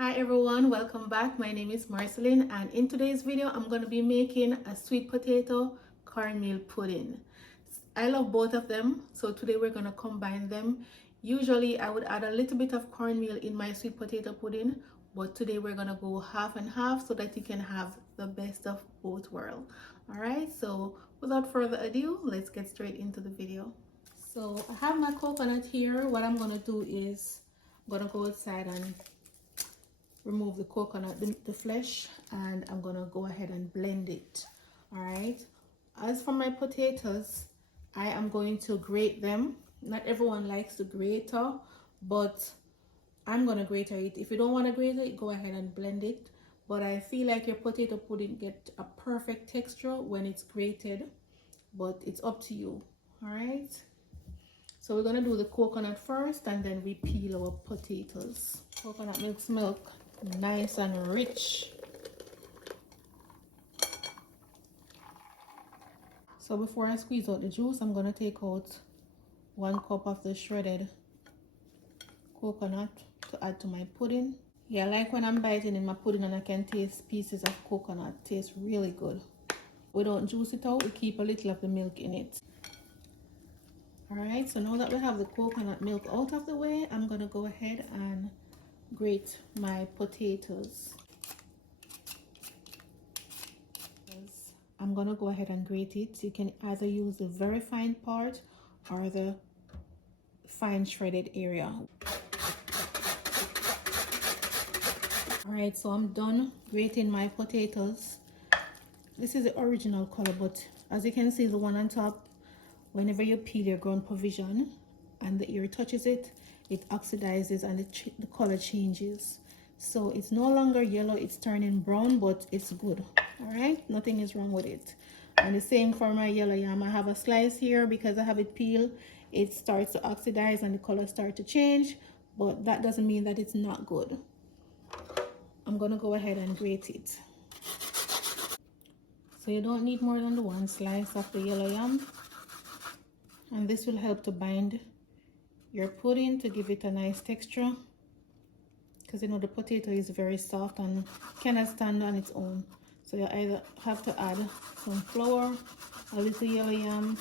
Hi everyone, welcome back. My name is Marceline, and in today's video I'm going to be making a sweet potato cornmeal pudding. I love both of them, so today we're going to combine them. Usually I would add a little bit of cornmeal in my sweet potato pudding, but today we're going to go half and half so that you can have the best of both worlds. Alright, so without further ado, let's get straight into the video. So I have my coconut here. What I'm going to do is I'm going to go outside and remove the coconut, the flesh, and I'm gonna go ahead and blend it. All right, as for my potatoes, I am going to grate them. Not everyone likes the grater, but I'm gonna grate it. If you don't want to grate it, go ahead and blend it, but I feel like your potato pudding get a perfect texture when it's grated, but it's up to you. All right, so we're gonna do the coconut first, and then we peel our potatoes. Coconut milk nice and rich. So before I squeeze out the juice, I'm going to take out 1 cup of the shredded coconut to add to my pudding. Yeah, I like when I'm biting in my pudding and I can taste pieces of coconut. It tastes really good. We don't juice it out, we keep a little of the milk in it. Alright, so now that we have the coconut milk out of the way, I'm going to go ahead and grate my potatoes. I'm gonna go ahead and grate it. You can either use the very fine part or the fine shredded area. Alright, so I'm done grating my potatoes. This is the original color, but as you can see, the one on top, whenever you peel your ground provision and the air touches it, it oxidizes and the color changes. So it's no longer yellow, it's turning brown, but it's good. All right, nothing is wrong with it. And the same for my yellow yam. I have a slice here because I have it peeled. It starts to oxidize and the color starts to change, but that doesn't mean that it's not good. I'm gonna go ahead and grate it. So you don't need more than the 1 slice of the yellow yam, and this will help to bind your pudding to give it a nice texture, because you know the potato is very soft and cannot stand on its own. So you either have to add some flour, a little yellow yam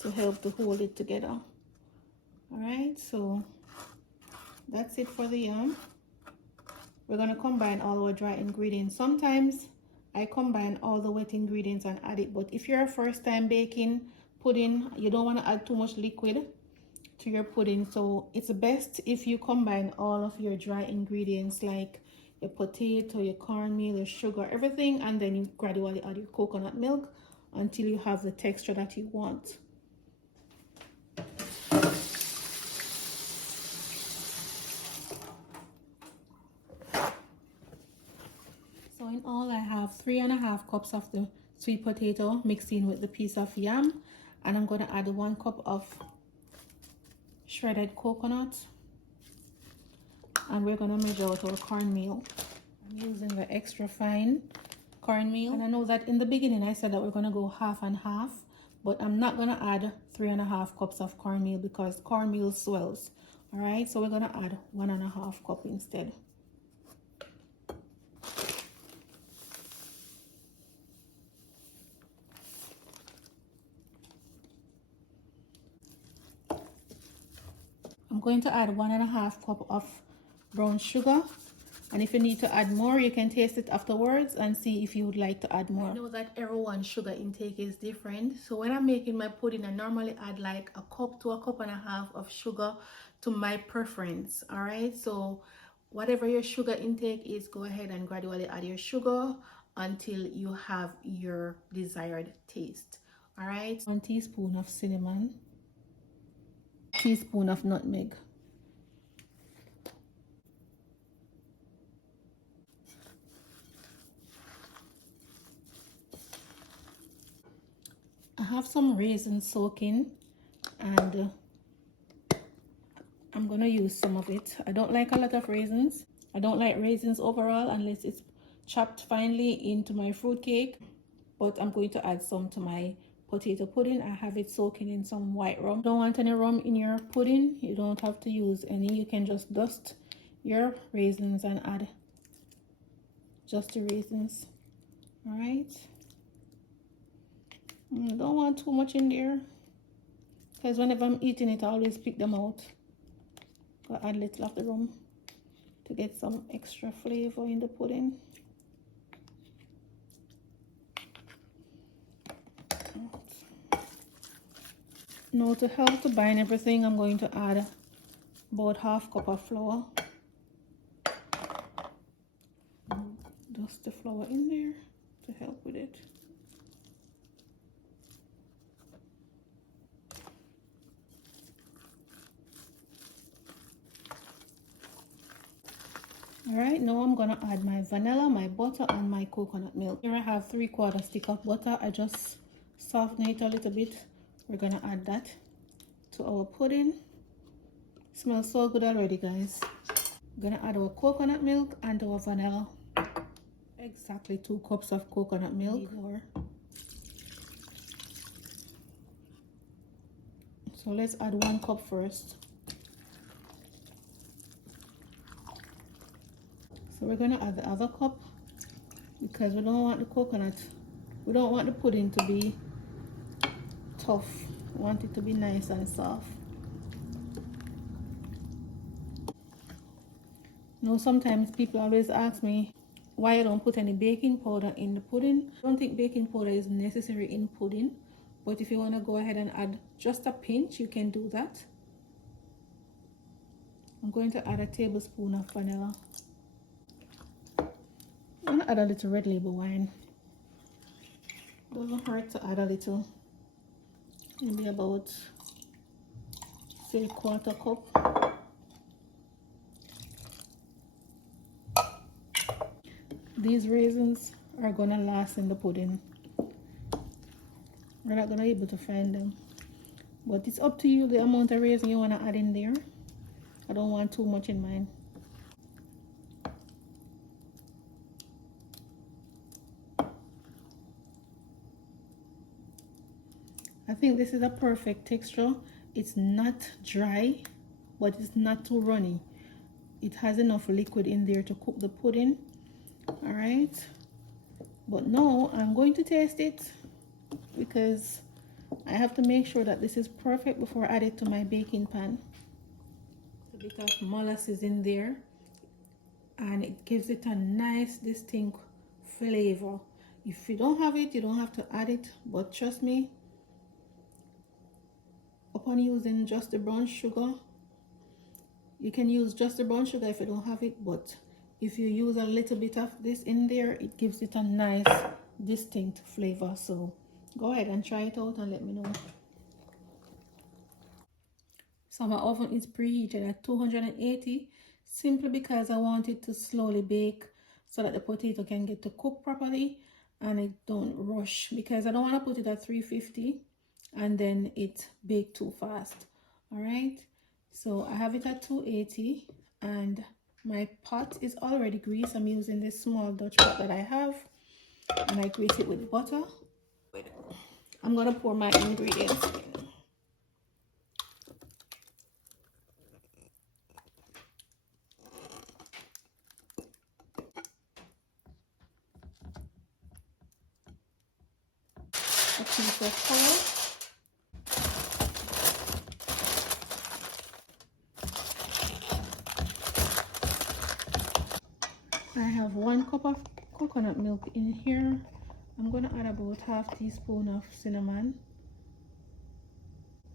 to help to hold it together. All right, so that's it for the yam. We're going to combine all our dry ingredients. Sometimes I combine all the wet ingredients and add it, but if you're a first time baking pudding, you don't want to add too much liquid to your pudding, so it's best if you combine all of your dry ingredients like your potato, your cornmeal, your sugar, everything, and then you gradually add your coconut milk until you have the texture that you want. So in all, I have 3.5 cups of the sweet potato mixed in with the piece of yam, and I'm going to add 1 cup of shredded coconut, and we're going to measure out our cornmeal. I'm using the extra fine cornmeal, and I know that in the beginning I said that we're going to go half and half, but I'm not going to add 3.5 cups of cornmeal because cornmeal swells. All right, so we're going to add 1.5 cup instead. I'm going to add 1.5 cup of brown sugar, and if you need to add more, you can taste it afterwards and see if you would like to add more. I know that everyone's sugar intake is different, so when I'm making my pudding, I normally add like 1 cup to 1.5 cups of sugar to my preference. All right, so whatever your sugar intake is, go ahead and gradually add your sugar until you have your desired taste. All right, 1 teaspoon of cinnamon, teaspoon of nutmeg, I have some raisins soaking, and I'm gonna use some of it. I don't like a lot of raisins. I don't like raisins overall unless it's chopped finely into my fruit cake, but I'm going to add some to my potato pudding. I have it soaking in some white rum. Don't want any rum in your pudding, you don't have to use any. You can just dust your raisins and add just the raisins. All right. I don't want too much in there because whenever I'm eating it, I always pick them out. Go add a little of the rum to get some extra flavor in the pudding. Now to help to bind everything, I'm going to add about half cup of flour. Dust the flour in there to help with it. All right, now I'm gonna add my vanilla, my butter, and my coconut milk. Here I have 3/4 stick of butter. I just soften it a little bit. We're gonna add that to our pudding. Smells so good already, guys. We're gonna add our coconut milk and our vanilla. Exactly 2 cups of coconut milk. So let's add 1 cup first. So we're gonna add the other cup because we don't want the coconut, we don't want the pudding to be tough. We want it to be nice and soft. Now sometimes people always ask me why I don't put any baking powder in the pudding. I don't think baking powder is necessary in pudding, but if you want to go ahead and add just a pinch, you can do that. I'm going to add a tablespoon of vanilla. I'm gonna add a little red label wine. Doesn't hurt to add a little. Maybe about, say, 1/4 cup. These raisins are gonna last in the pudding. We're not gonna be able to find them, but it's up to you the amount of raisin you wanna add in there. I don't want too much in mine. I think this is a perfect texture. It's not dry, but it's not too runny. It has enough liquid in there to cook the pudding. All right, but now I'm going to taste it because I have to make sure that this is perfect before I add it to my baking pan. A bit of molasses in there, and it gives it a nice distinct flavor. If you don't have it, you don't have to add it, but trust me, upon using just the brown sugar, you can use just the brown sugar if you don't have it, but if you use a little bit of this in there, it gives it a nice distinct flavor. So go ahead and try it out and let me know. So my oven is preheated at 280 simply because I want it to slowly bake so that the potato can get to cook properly and it don't rush, because I don't want to put it at 350 and then it bake too fast. All right, so I have it at 280 and my pot is already greased. I'm using this small Dutch pot that I have, and I grease it with butter. I'm gonna pour my ingredients in. A piece of color. I have 1 cup of coconut milk in here. I'm gonna add about ½ teaspoon of cinnamon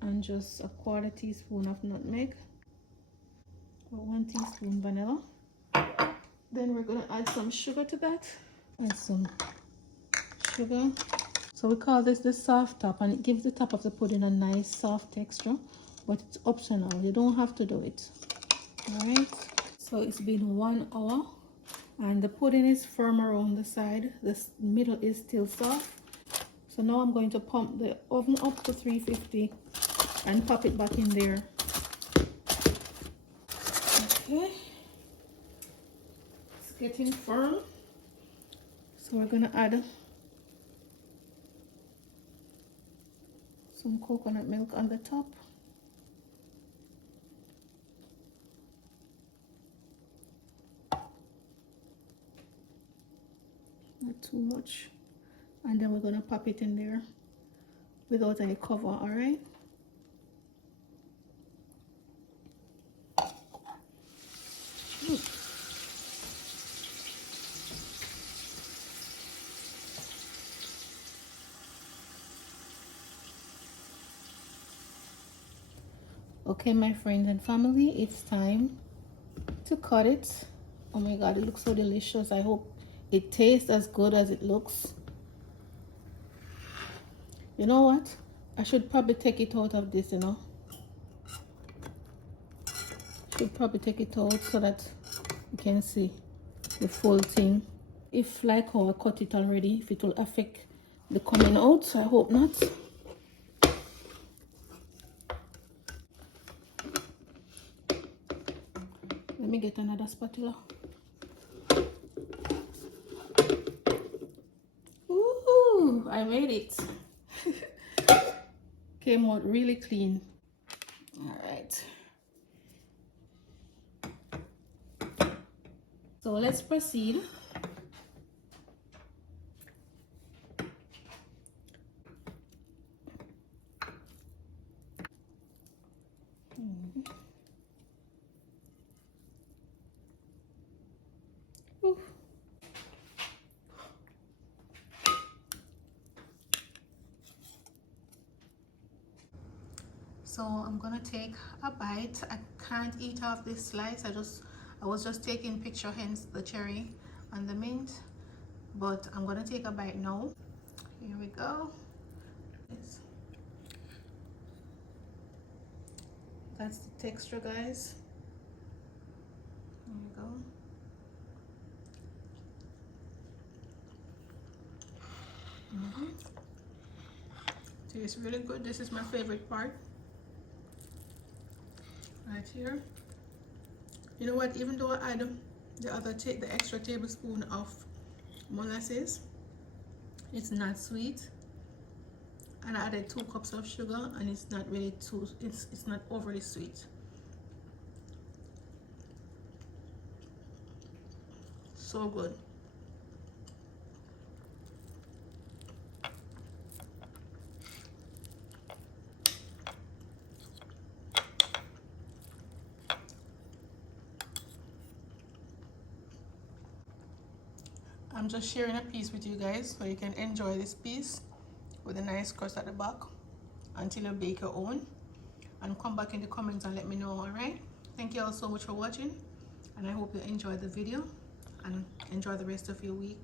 and just a 1/4 teaspoon of nutmeg, about 1 teaspoon vanilla. Then we're gonna add some sugar to that. Add some sugar. So we call this the soft top, and it gives the top of the pudding a nice soft texture, but it's optional. You don't have to do it. All right. So it's been 1 hour. And the pudding is firm around the side. The middle is still soft. So now I'm going to pump the oven up to 350 and pop it back in there. Okay. It's getting firm. So we're gonna add some coconut milk on the top. And not too much. And then we're gonna pop it in there without any cover, all right? Okay, my friends and family, it's time to cut it. Oh my god, it looks so delicious. I hope it tastes as good as it looks. You know what? I should probably take it out of this, you know. Should probably take it out so that you can see the full thing. If like how I cut it already, if it will affect the coming out, I hope not. Let me get another spatula. Ooh, I made it. Came out really clean. All right. So let's proceed. Ooh. So I'm gonna take a bite. I can't eat off this slice. I was just taking picture, hence the cherry and the mint. But I'm gonna take a bite now. Here we go. That's the texture, guys. There you go. Tastes really good. This is my favorite part. Right here. You know what? Even though I add the extra tablespoon of molasses, it's not sweet. And I added 2 cups of sugar, and it's not really it's not overly sweet. So good. I'm just sharing a piece with you guys so you can enjoy this piece with a nice crust at the back until you bake your own, and come back in the comments and let me know. All right, thank you all so much for watching, and I hope you enjoyed the video and enjoy the rest of your week.